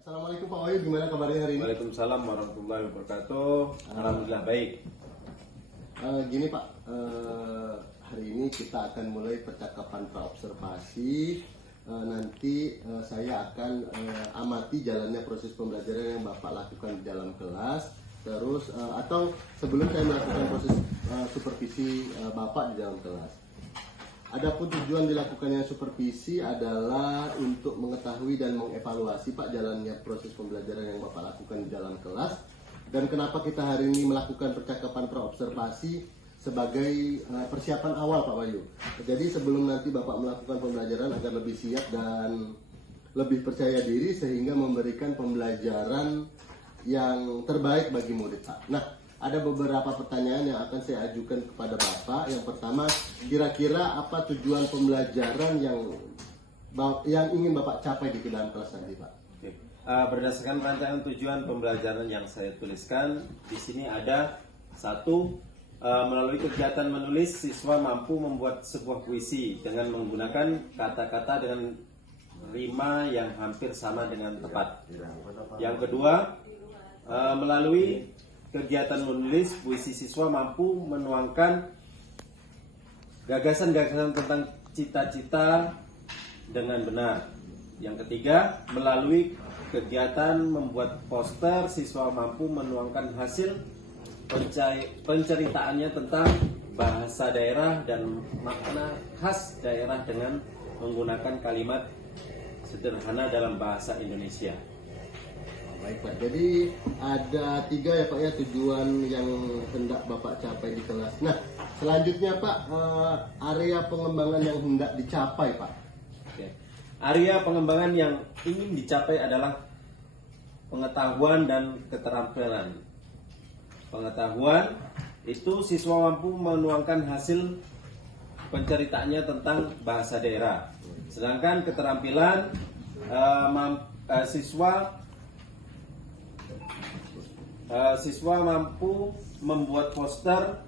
Assalamualaikum Pak Wahyu, gimana kabarnya hari ini? Waalaikumsalam warahmatullahi wabarakatuh. Alhamdulillah baik. Gini Pak, hari ini kita akan mulai percakapan praobservasi. Nanti saya akan amati jalannya proses pembelajaran yang Bapak lakukan di dalam kelas. Terus atau sebelum saya melakukan proses supervisi Bapak di dalam kelas. Adapun tujuan dilakukannya supervisi adalah untuk mengetahui dan mengevaluasi Pak jalannya proses pembelajaran yang Bapak lakukan di dalam kelas. Dan kenapa kita hari ini melakukan percakapan praobservasi sebagai persiapan awal Pak Wahyu. Jadi sebelum nanti Bapak melakukan pembelajaran agar lebih siap dan lebih percaya diri sehingga memberikan pembelajaran yang terbaik bagi murid Pak. Nah, ada beberapa pertanyaan yang akan saya ajukan kepada Bapak. Yang pertama, kira-kira apa tujuan pembelajaran yang ingin Bapak capai di dalam kelas nanti, Pak? Oke. Berdasarkan rancangan tujuan pembelajaran yang saya tuliskan, di sini ada satu, melalui kegiatan menulis, siswa mampu membuat sebuah puisi dengan menggunakan kata-kata dengan rima yang hampir sama dengan tepat. Yang kedua, melalui kegiatan menulis, puisi siswa mampu menuangkan gagasan-gagasan tentang cita-cita dengan benar. Yang ketiga, melalui kegiatan membuat poster, siswa mampu menuangkan hasil penceritaannya tentang bahasa daerah dan makna khas daerah dengan menggunakan kalimat sederhana dalam bahasa Indonesia. Baik Pak, jadi ada 3 ya Pak ya tujuan yang hendak Bapak capai di kelas. Nah, selanjutnya Pak, area pengembangan yang hendak dicapai Pak. Oke. Area pengembangan yang ingin dicapai adalah pengetahuan dan keterampilan. Pengetahuan itu siswa mampu menuangkan hasil penceritaannya tentang bahasa daerah. Sedangkan keterampilan siswa mampu membuat poster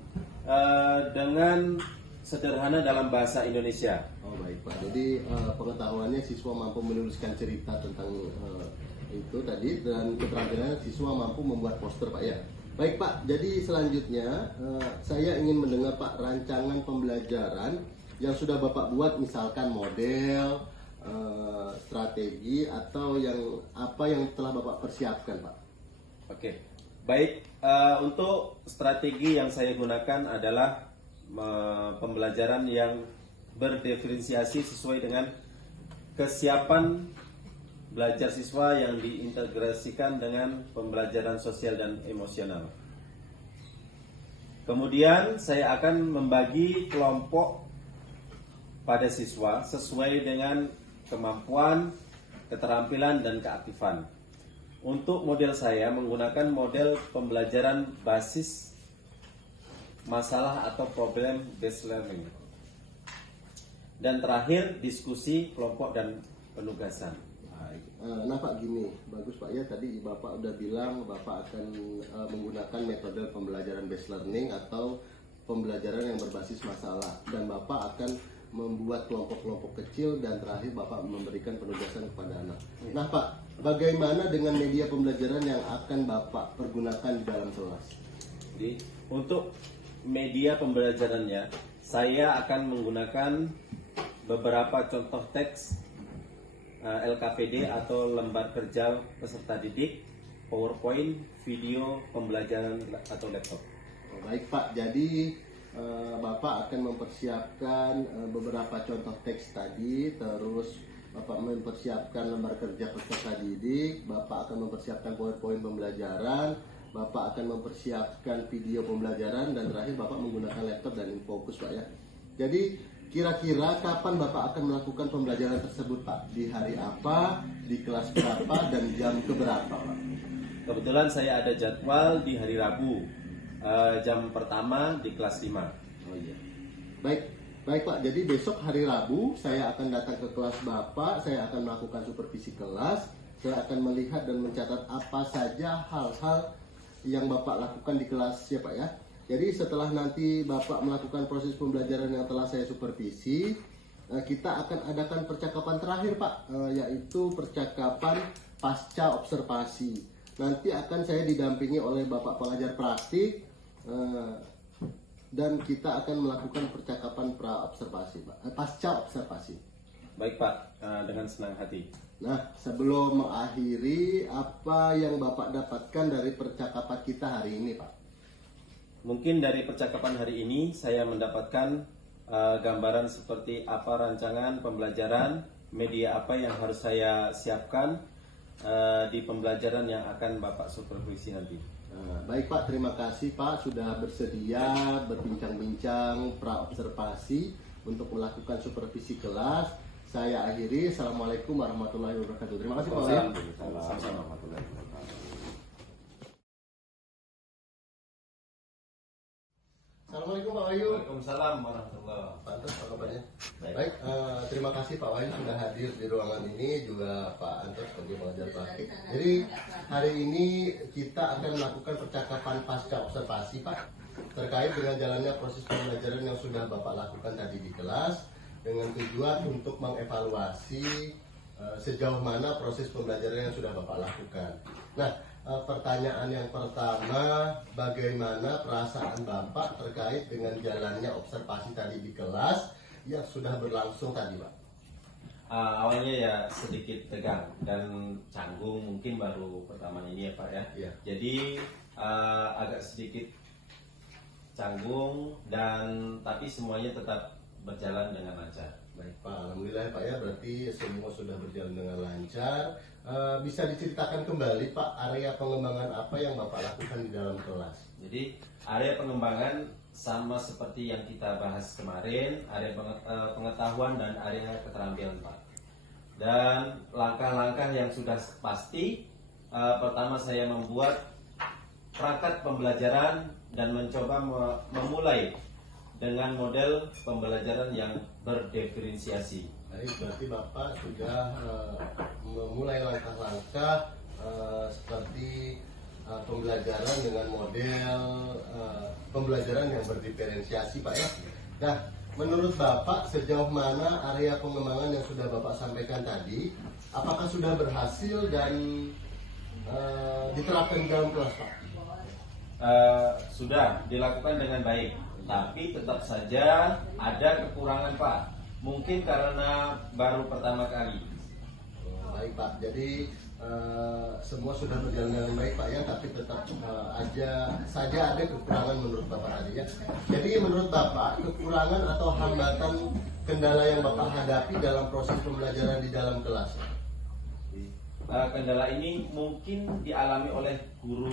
dengan sederhana dalam bahasa Indonesia. Oh baik Pak, jadi pengetahuannya siswa mampu menuliskan cerita tentang itu tadi, dan keterampilannya siswa mampu membuat poster Pak ya. Baik Pak, jadi selanjutnya saya ingin mendengar Pak rancangan pembelajaran yang sudah Bapak buat, misalkan model, strategi, atau apa yang telah Bapak persiapkan Pak. Oke. Baik, untuk strategi yang saya gunakan adalah pembelajaran yang berdiferensiasi sesuai dengan kesiapan belajar siswa yang diintegrasikan dengan pembelajaran sosial dan emosional. Kemudian saya akan membagi kelompok pada siswa sesuai dengan kemampuan, keterampilan, dan keaktifan. Untuk model saya menggunakan model pembelajaran basis masalah atau problem based learning. Dan terakhir diskusi kelompok dan penugasan. Nah Pak, gini, bagus Pak ya, tadi Bapak udah bilang Bapak akan menggunakan metode pembelajaran based learning atau pembelajaran yang berbasis masalah, dan Bapak akan membuat kelompok-kelompok kecil, dan terakhir Bapak memberikan penugasan kepada anak. Nah Pak, bagaimana dengan media pembelajaran yang akan Bapak pergunakan di dalam kelas? Jadi, untuk media pembelajarannya, saya akan menggunakan beberapa contoh teks LKPD atau lembar kerja peserta didik, PowerPoint, video pembelajaran atau laptop. Baik Pak, jadi Bapak akan mempersiapkan beberapa contoh teks tadi, terus Bapak mempersiapkan lembar kerja peserta didik, Bapak akan mempersiapkan PowerPoint pembelajaran, Bapak akan mempersiapkan video pembelajaran, dan terakhir Bapak menggunakan laptop dan infocus Pak ya. Jadi kira-kira kapan Bapak akan melakukan pembelajaran tersebut Pak? Di hari apa, di kelas berapa, dan jam keberapa Pak? Kebetulan saya ada jadwal di hari Rabu, jam pertama di kelas 5. Oh iya. Baik Pak, jadi besok hari Rabu saya akan datang ke kelas Bapak, saya akan melakukan supervisi kelas, saya akan melihat dan mencatat apa saja hal-hal yang Bapak lakukan di kelas ya Pak ya. Jadi setelah nanti Bapak melakukan proses pembelajaran yang telah saya supervisi, kita akan adakan percakapan terakhir Pak, yaitu percakapan pasca observasi. Nanti akan saya didampingi oleh Bapak pengajar praktik dan kita akan melakukan percakapan pra-observasi, Pak. Pasca observasi. Baik Pak, dengan senang hati. Nah, sebelum mengakhiri, apa yang Bapak dapatkan dari percakapan kita hari ini, Pak? Mungkin dari percakapan hari ini saya mendapatkan gambaran seperti apa rancangan pembelajaran, media apa yang harus saya siapkan di pembelajaran yang akan Bapak supervisi nanti. Baik Pak, terima kasih Pak sudah bersedia berbincang-bincang pra-observasi untuk melakukan supervisi kelas. Saya akhiri. Assalamualaikum warahmatullahi wabarakatuh. Terima kasih Pak. Sama-sama. Assalamualaikum Pak Wahyu. Waalaikumsalam warahmatullahi wabarakatuh. Pantas apa kabarnya? Baik, terima kasih Pak Wahyu sudah hadir di ruangan ini, juga Pak Antos sebagai pengajar praktik. Jadi hari ini kita akan melakukan percakapan pasca observasi Pak, terkait dengan jalannya proses pembelajaran yang sudah Bapak lakukan tadi di kelas, dengan tujuan untuk mengevaluasi sejauh mana proses pembelajaran yang sudah Bapak lakukan. Nah, pertanyaan yang pertama, bagaimana perasaan Bapak terkait dengan jalannya observasi tadi di kelas yang sudah berlangsung tadi, Pak? Awalnya ya sedikit tegang dan canggung, mungkin baru pertama ini ya Pak ya. Iya. Jadi agak sedikit canggung dan tapi semuanya tetap berjalan dengan lancar. Baik Pak, alhamdulillah Pak ya, berarti semua sudah berjalan dengan lancar. Bisa diceritakan kembali Pak, area pengembangan apa yang Bapak lakukan di dalam kelas? Jadi area pengembangan sama seperti yang kita bahas kemarin, area pengetahuan dan area keterampilan Pak. Dan langkah-langkah yang sudah pasti, pertama saya membuat perangkat pembelajaran dan mencoba memulai dengan model pembelajaran yang berdiferensiasi. Baik, berarti Bapak sudah memulai langkah-langkah seperti pembelajaran dengan model pembelajaran yang berdiferensiasi Pak ya. Nah, menurut Bapak sejauh mana area pengembangan yang sudah Bapak sampaikan tadi, apakah sudah berhasil dan diterapkan di dalam kelas Pak? Sudah dilakukan dengan baik, tapi tetap saja ada kekurangan Pak. Mungkin karena baru pertama kali. Baik Pak, jadi semua sudah berjalan dengan baik Pak ya, tapi tetap saja ada kekurangan menurut Bapak tadi ya. Jadi menurut Bapak kekurangan atau hambatan kendala yang Bapak hadapi dalam proses pembelajaran di dalam kelas? Kendala ini mungkin dialami oleh guru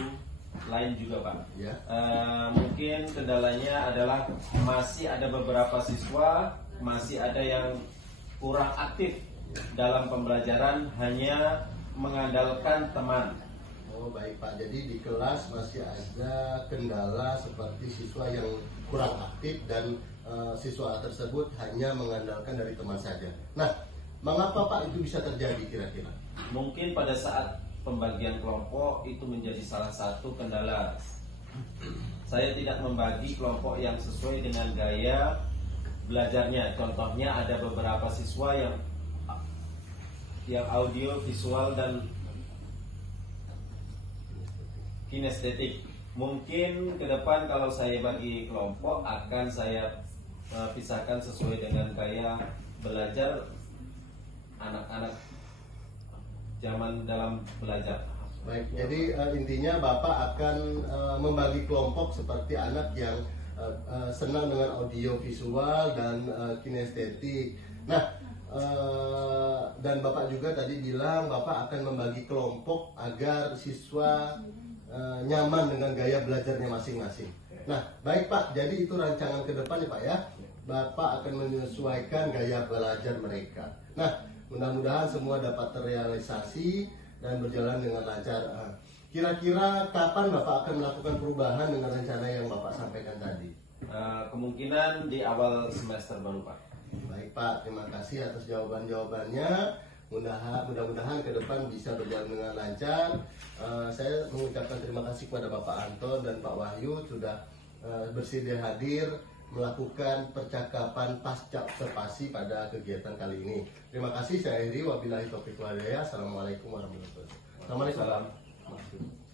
lain juga Pak. Ya. Mungkin kendalanya adalah masih ada beberapa siswa masih ada yang kurang aktif dalam pembelajaran, hanya mengandalkan teman. Oh baik Pak, jadi di kelas masih ada kendala seperti siswa yang kurang aktif dan siswa tersebut hanya mengandalkan dari teman saja. Nah, mengapa Pak itu bisa terjadi kira-kira? Mungkin pada saat pembagian kelompok itu menjadi salah satu kendala. Saya tidak membagi kelompok yang sesuai dengan gaya belajarnya. Contohnya ada beberapa siswa yang audio, visual dan kinestetik. Mungkin ke depan kalau saya bagi kelompok akan saya pisahkan sesuai dengan gaya belajar anak-anak zaman dalam belajar. Baik, jadi intinya Bapak akan membagi kelompok seperti anak yang senang dengan audio visual dan kinestetik. Nah, dan Bapak juga tadi bilang Bapak akan membagi kelompok agar siswa nyaman dengan gaya belajarnya masing-masing. Nah, baik Pak, jadi itu rancangan ke depan ya Pak ya. Bapak akan menyesuaikan gaya belajar mereka. Nah, mudah-mudahan semua dapat terrealisasi dan berjalan dengan lancar. Kira-kira kapan Bapak akan melakukan perubahan dengan rencana yang Bapak sampaikan tadi? Kemungkinan di awal semester baru Pak. Baik Pak, terima kasih atas jawaban-jawabannya. Mudah-mudahan ke depan bisa berjalan dengan lancar. Saya mengucapkan terima kasih kepada Bapak Anton dan Pak Wahyu sudah bersedia hadir melakukan percakapan pasca observasi pada kegiatan kali ini. Terima kasih, saya akhiri. Wabillahi taufiq wal hidayah. Assalamualaikum warahmatullahi wabarakatuh. Assalamualaikum.